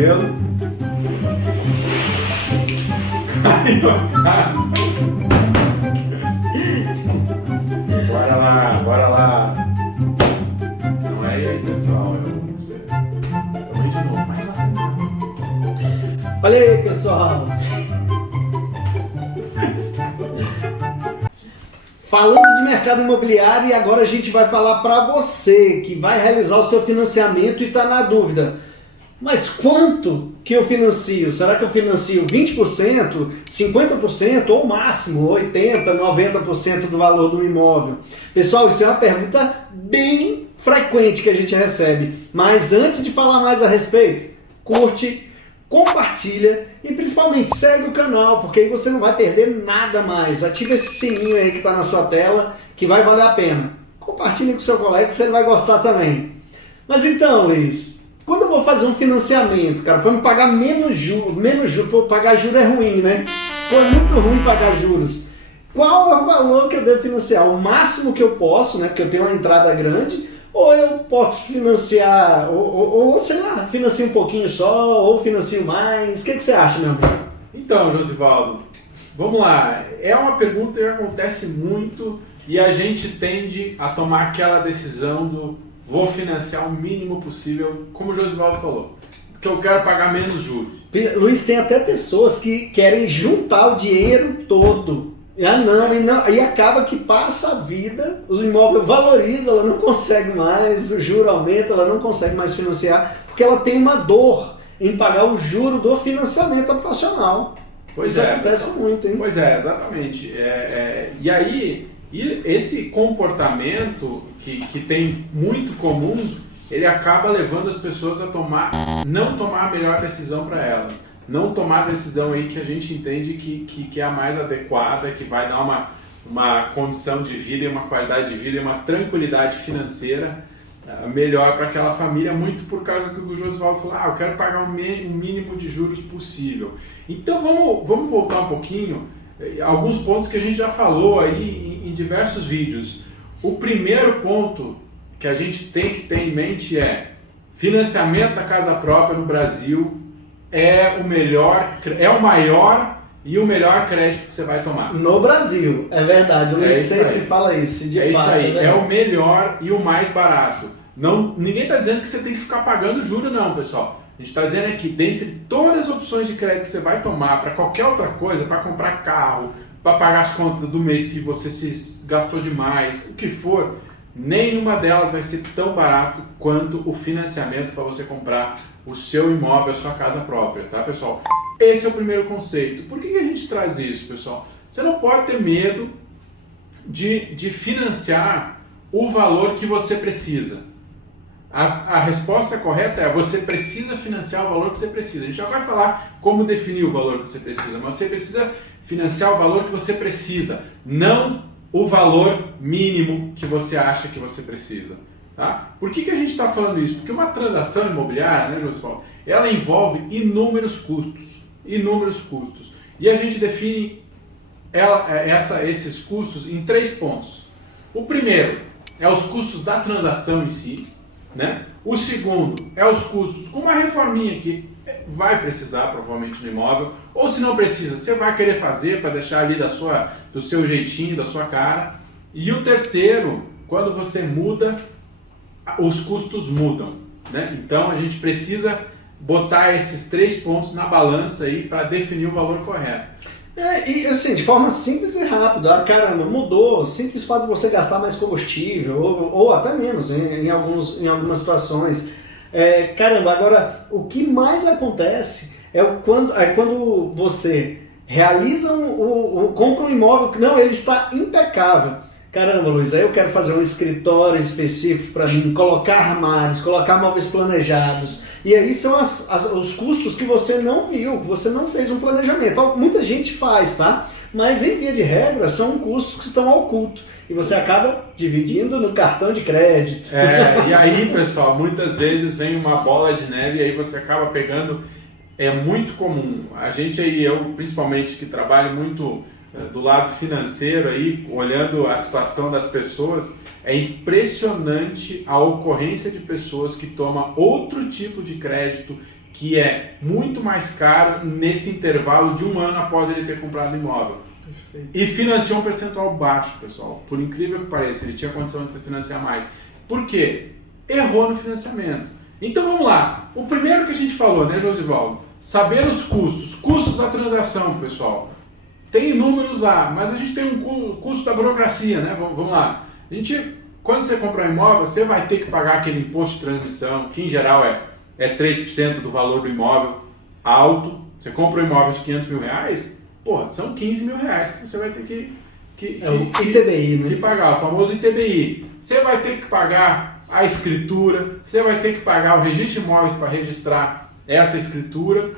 cabelo. Caiu a casa. Bora lá, bora lá. Não é aí, pessoal. Também de novo, mais uma semana. Olha aí, pessoal. Falando de mercado imobiliário, e agora a gente vai falar para você que vai realizar o seu financiamento e está na dúvida. Mas quanto que eu financio? Será que eu financio 20%, 50% ou máximo 80%, 90% do valor do imóvel? Pessoal, isso é uma pergunta bem frequente que a gente recebe. Mas antes de falar mais a respeito, curte, compartilha e principalmente segue o canal, porque aí você não vai perder nada mais. Ativa esse sininho aí que está na sua tela, que vai valer a pena. Compartilhe com o seu colega que você vai gostar também. Mas então, Luiz, quando eu vou fazer um financiamento, cara, para me pagar menos juros, para pagar juros é ruim, né? Pô, é muito ruim pagar juros. Qual é o valor que eu devo financiar? O máximo que eu posso, né? Porque eu tenho uma entrada grande. Ou eu posso financiar, ou sei lá, financio um pouquinho só, ou financio mais. O que você acha, meu amigo? Então, Josivaldo, vamos lá. É uma pergunta que acontece muito e a gente tende a tomar aquela decisão do vou financiar o mínimo possível, como o Josivaldo falou, que eu quero pagar menos juros. Luiz, tem até pessoas que querem juntar o dinheiro todo. E acaba que passa a vida, o imóvel valoriza, ela não consegue mais, o juro aumenta, ela não consegue mais financiar, porque ela tem uma dor em pagar o juro do financiamento habitacional. Pois Isso é, acontece muito, hein? Pois é, exatamente. E aí, esse comportamento que tem muito comum, ele acaba levando as pessoas a não tomar a melhor decisão para elas. Não tomar a decisão aí que a gente entende que é a mais adequada, que vai dar uma condição de vida e uma qualidade de vida e uma tranquilidade financeira melhor para aquela família, muito por causa do que o Josivaldo falou, eu quero pagar o mínimo de juros possível. Então vamos voltar um pouquinho, alguns pontos que a gente já falou aí em diversos vídeos. O primeiro ponto que a gente tem que ter em mente é financiamento da casa própria no Brasil é o maior e o melhor crédito que você vai tomar. No Brasil, é verdade. O Luiz sempre fala isso. De fato, isso aí, é o melhor e o mais barato. Ninguém está dizendo que você tem que ficar pagando juros, não, pessoal. A gente está dizendo que dentre todas as opções de crédito que você vai tomar para qualquer outra coisa, para comprar carro, para pagar as contas do mês que você se gastou demais, o que for, nenhuma delas vai ser tão barato quanto o financiamento para você comprar o seu imóvel, a sua casa própria, tá, pessoal? Esse é o primeiro conceito. Por que a gente traz isso, pessoal? Você não pode ter medo de financiar o valor que você precisa. A resposta correta é você precisa financiar o valor que você precisa. A gente já vai falar como definir o valor que você precisa, mas você precisa financiar o valor que você precisa, não o valor mínimo que você acha que você precisa. Tá? Por que a gente está falando isso? Porque uma transação imobiliária, né, Josivaldo, ela envolve inúmeros custos. E a gente define esses custos em 3 pontos. O primeiro é os custos da transação em si, né? O segundo é os custos com uma reforminha que vai precisar provavelmente no imóvel, ou se não precisa, você vai querer fazer para deixar ali do seu jeitinho, da sua cara. E o terceiro, quando você muda, os custos mudam, né? Então a gente precisa botar esses 3 pontos na balança aí para definir o valor correto. E assim, de forma simples e rápida, caramba, mudou, simples fato de você gastar mais combustível, ou até menos, em algumas situações. Caramba, agora, o que mais acontece é quando você realiza compra um imóvel, não, ele está impecável. Caramba, Luiz, aí eu quero fazer um escritório específico para mim, colocar armários, colocar móveis planejados. E aí são os custos que você não viu, que você não fez um planejamento. Então, muita gente faz, tá? Mas em via de regra, são custos que estão ocultos. E você acaba dividindo no cartão de crédito. E aí, pessoal, muitas vezes vem uma bola de neve e aí você acaba pegando. É muito comum. A gente aí, eu principalmente que trabalho muito do lado financeiro aí, olhando a situação das pessoas, é impressionante a ocorrência de pessoas que tomam outro tipo de crédito, que é muito mais caro nesse intervalo de 1 ano após ele ter comprado o imóvel. Perfeito. E financiou um percentual baixo, pessoal. Por incrível que pareça, ele tinha condição de financiar mais. Por quê? Errou no financiamento. Então vamos lá. O primeiro que a gente falou, né, Josivaldo? Saber os custos. Custos da transação, pessoal. Tem números lá, mas a gente tem um custo da burocracia, né? Vamos lá. Quando você comprar um imóvel, você vai ter que pagar aquele imposto de transmissão, que em geral é 3% do valor do imóvel, alto. Você compra um imóvel de 500 mil reais, são 15 mil reais que você vai ter que o ITBI, né? Que pagar, o famoso ITBI. Você vai ter que pagar a escritura, você vai ter que pagar o registro de imóveis para registrar essa escritura.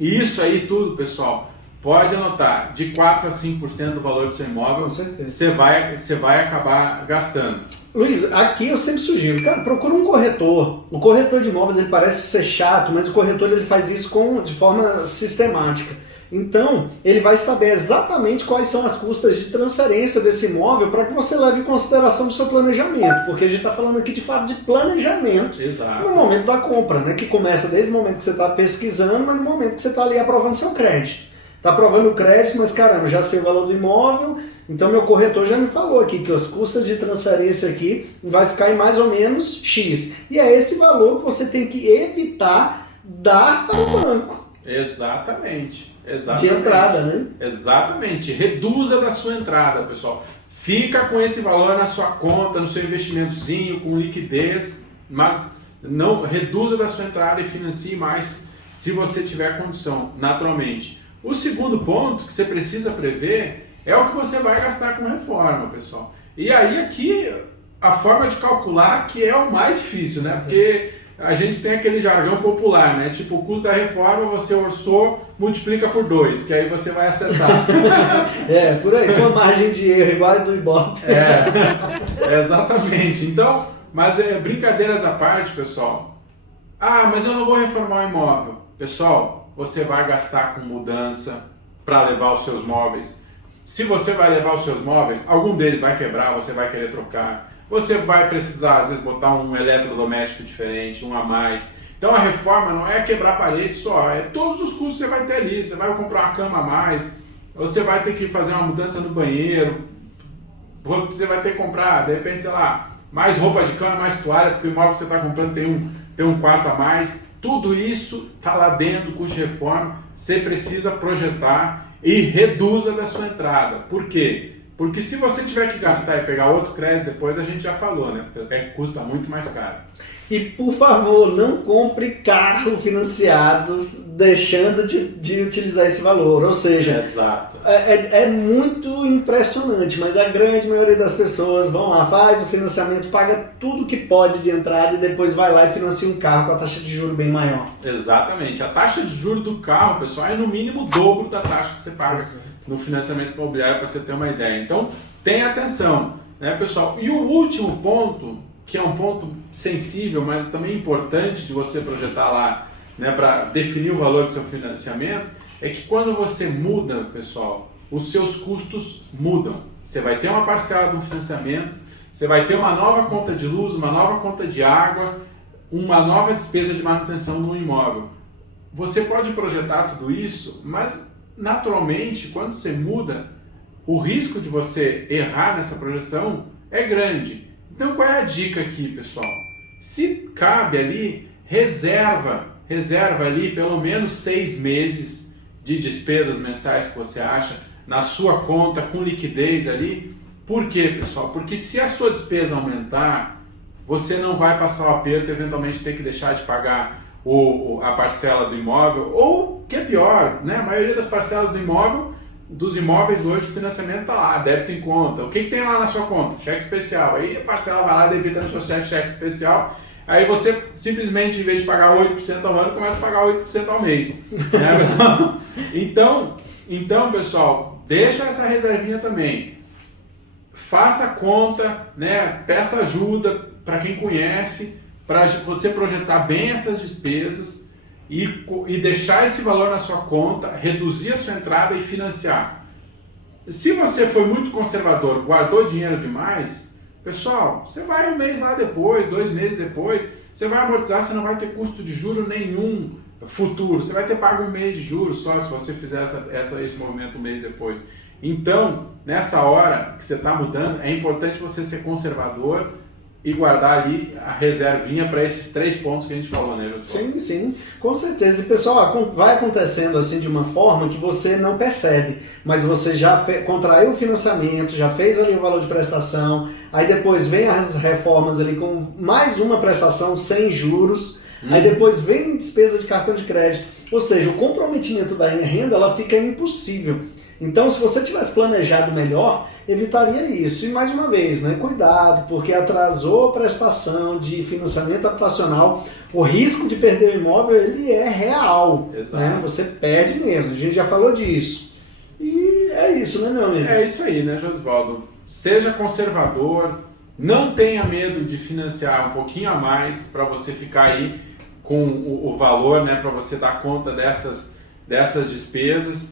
E isso aí tudo, pessoal, pode anotar, de 4 a 5% do valor do seu imóvel, com certeza. Você vai acabar gastando. Luiz, aqui eu sempre sugiro, cara, procura um corretor. O corretor de imóveis ele parece ser chato, mas o corretor ele faz isso de forma sistemática. Então, ele vai saber exatamente quais são as custas de transferência desse imóvel para que você leve em consideração o seu planejamento, porque a gente está falando aqui de fato de planejamento. Exato. No momento da compra, né, que começa desde o momento que você está pesquisando, mas no momento que você está ali aprovando seu crédito. Está aprovando o crédito, mas caramba, já sei o valor do imóvel, então meu corretor já me falou aqui que as custas de transferência aqui vai ficar em mais ou menos X. E é esse valor que você tem que evitar dar para o banco. Exatamente. De entrada, né? Exatamente. Reduza da sua entrada, pessoal. Fica com esse valor na sua conta, no seu investimentozinho, com liquidez, mas não reduza da sua entrada e financie mais se você tiver condição, naturalmente. O segundo ponto que você precisa prever é o que você vai gastar com reforma, pessoal. E aí aqui a forma de calcular que é o mais difícil, né? Porque a gente tem aquele jargão popular, né? Tipo, o custo da reforma você orçou, multiplica por 2, que aí você vai acertar. Por aí, com uma margem de erro igual a do Ibope. Exatamente. Então, mas brincadeiras à parte, pessoal. Ah, mas eu não vou reformar o imóvel. Pessoal, você vai gastar com mudança para levar os seus móveis. Se você vai levar os seus móveis, algum deles vai quebrar, você vai querer trocar. Você vai precisar, às vezes, botar um eletrodoméstico diferente, um a mais. Então a reforma não é quebrar parede só, é todos os custos que você vai ter ali. Você vai comprar uma cama a mais, você vai ter que fazer uma mudança no banheiro, você vai ter que comprar, de repente, sei lá, mais roupa de cama, mais toalha, porque o imóvel que você está comprando tem um quarto a mais. Tudo isso está lá dentro do custo de reforma, você precisa projetar e reduza da sua entrada. Por quê? Porque se você tiver que gastar e pegar outro crédito depois, a gente já falou, né? Porque custa muito mais caro. E por favor, não compre carro financiados deixando de utilizar esse valor. Ou seja, exato. É muito impressionante, mas a grande maioria das pessoas vão lá, faz o financiamento, paga tudo que pode de entrada e depois vai lá e financia um carro com a taxa de juros bem maior. Exatamente. A taxa de juros do carro, pessoal, é no mínimo o dobro da taxa que você paga no financiamento imobiliário, para você ter uma ideia. Então, tenha atenção, né, pessoal? E o último ponto, que é um ponto sensível, mas também importante de você projetar lá, né, para definir o valor do seu financiamento, é que quando você muda, pessoal, os seus custos mudam. Você vai ter uma parcela de um financiamento, você vai ter uma nova conta de luz, uma nova conta de água, uma nova despesa de manutenção no imóvel. Você pode projetar tudo isso, mas naturalmente, quando você muda, o risco de você errar nessa projeção é grande. Então, qual é a dica aqui, pessoal? Se cabe ali, reserva ali pelo menos 6 meses de despesas mensais que você acha na sua conta com liquidez ali. Por quê, pessoal? Porque se a sua despesa aumentar, você não vai passar o aperto e eventualmente ter que deixar de pagar a parcela do imóvel, ou, que é pior, né? A maioria das parcelas dos imóveis hoje, o financiamento está lá, débito em conta. O que tem lá na sua conta? Cheque especial. Aí a parcela vai lá, debita no seu cheque especial. Aí você simplesmente, em vez de pagar 8% ao ano, começa a pagar 8% ao mês. Né? Então, pessoal, deixa essa reservinha também. Faça conta, né? Peça ajuda para quem conhece, para você projetar bem essas despesas e deixar esse valor na sua conta, reduzir a sua entrada e financiar. Se você foi muito conservador, guardou dinheiro demais, pessoal, você vai um mês lá depois, 2 meses depois, Você vai amortizar, você não vai ter custo de juro nenhum futuro. Você vai ter pago um mês de juros só se você fizer esse movimento um mês depois. Então, nessa hora que você está mudando, é importante você ser conservador e guardar ali a reservinha para esses 3 pontos que a gente falou, né, José? Sim, sim, com certeza. E pessoal, vai acontecendo assim de uma forma que você não percebe, mas você já contraiu o financiamento, já fez ali o valor de prestação, aí depois vem as reformas ali com mais uma prestação sem juros, aí depois vem despesa de cartão de crédito, ou seja, o comprometimento da renda ela fica impossível. Então, se você tivesse planejado melhor, evitaria isso. E mais uma vez, né, cuidado, porque atrasou a prestação de financiamento habitacional, o risco de perder o imóvel ele é real. Né? Você perde mesmo, a gente já falou disso. E é isso, né, meu amigo? É isso aí, né, Josvaldo? Seja conservador, não tenha medo de financiar um pouquinho a mais para você ficar aí com o valor, né, para você dar conta dessas despesas.